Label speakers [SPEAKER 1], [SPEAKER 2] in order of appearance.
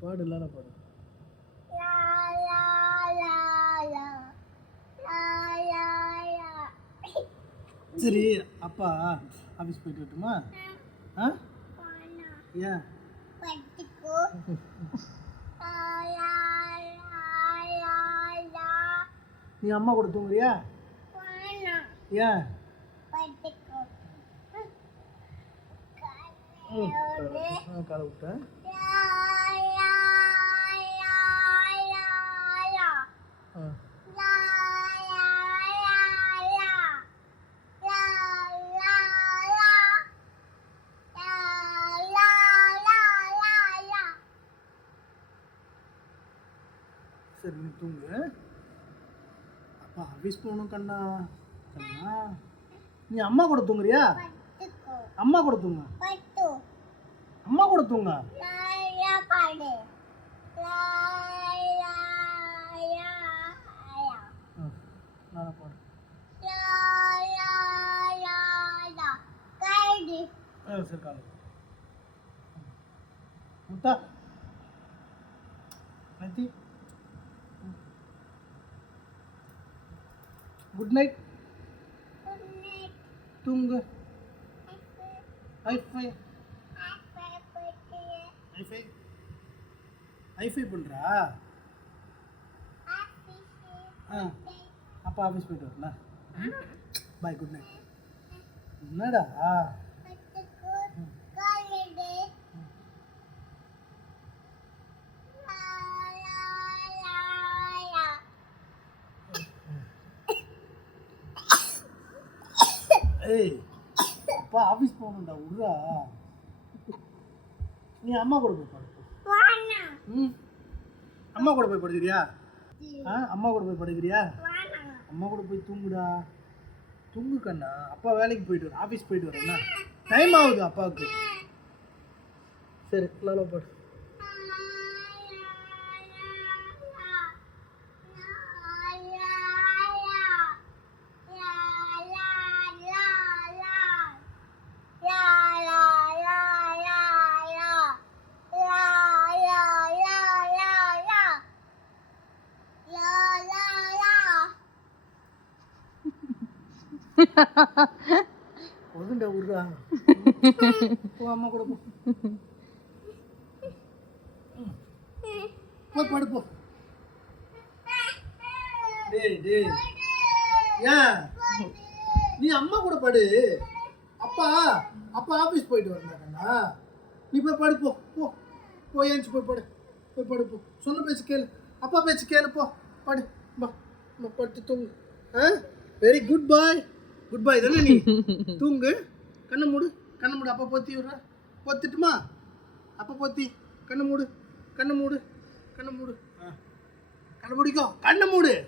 [SPEAKER 1] பாடு இல்லாத பாடு சரி அப்பா ஆஃபீஸ் போயிட்டு வரட்டுமா? ஆ. ஏன் நீ அம்மா கூட தூங்குறியா? ஏன் காலை விட்டேன். சரி நீ தூங்கு. அப்பா ஆஃபீஸ் போகணும் கண்ணா. கண்ணா. நீ அம்மா கூட தூங்குறியா? அம்மா கூட தூங்க. அம்மா கூட தூங்க. சரி காலை முத்தா. நத்தி. குட் நைட் தூங்கு. ஐஃபை ஐஃபை ஐஃபை பண்ணுறா ஆ. அப்பா ஆஃபீஸ் போயிட்டு வரல பாய் குட் நைட் என்னடா? ஏய் அப்பா ஆஃபீஸ் போகணும்டா விட்றா நீ அம்மா கூட போய் படு ம்? அம்மா கூட போய் படுக்கிறியா? ஆ அம்மா கூட போய் படுக்கிறியா? அம்மா கூட போய் தூங்குடா. தூங்கு கண்ணா. அப்பா வேலைக்கு போயிட்டு வர ஆஃபீஸ் போயிட்டு வரேன்னா. டைம் ஆகுது அப்பாவுக்கு. சரி நல்லா படு. ஒதுண்டா விட்றா. அம்மா கூட போ. ம். டேய் டேய். ஏன் நீ அம்மா கூட படு. அப்பா அப்பா ஆஃபீஸ் போயிட்டு வந்தாங்கண்ணா நீ போய் படுப்போ போ போய் ஏஞ்சி போய் படு. போய் படுப்போ சொன்ன பேச்சு கேளு. அப்பா பேச்சு கேளு போ. படு. வா படுத்து தூங்கு. ஆ? Very good boy good boy தானே நீ? தூங்கு. கண்ணை மூடு. கண்ணை மூடு. அப்பா பொத்தி விட்ற. பொத்திட்டுமா? அப்பா பொத்தி. கண்ணை மூடு. கண்ணை மூடு. கண்ணை மூடு. ஆ. கண்ணை மூடிக்கோ. கண்ணை மூடு.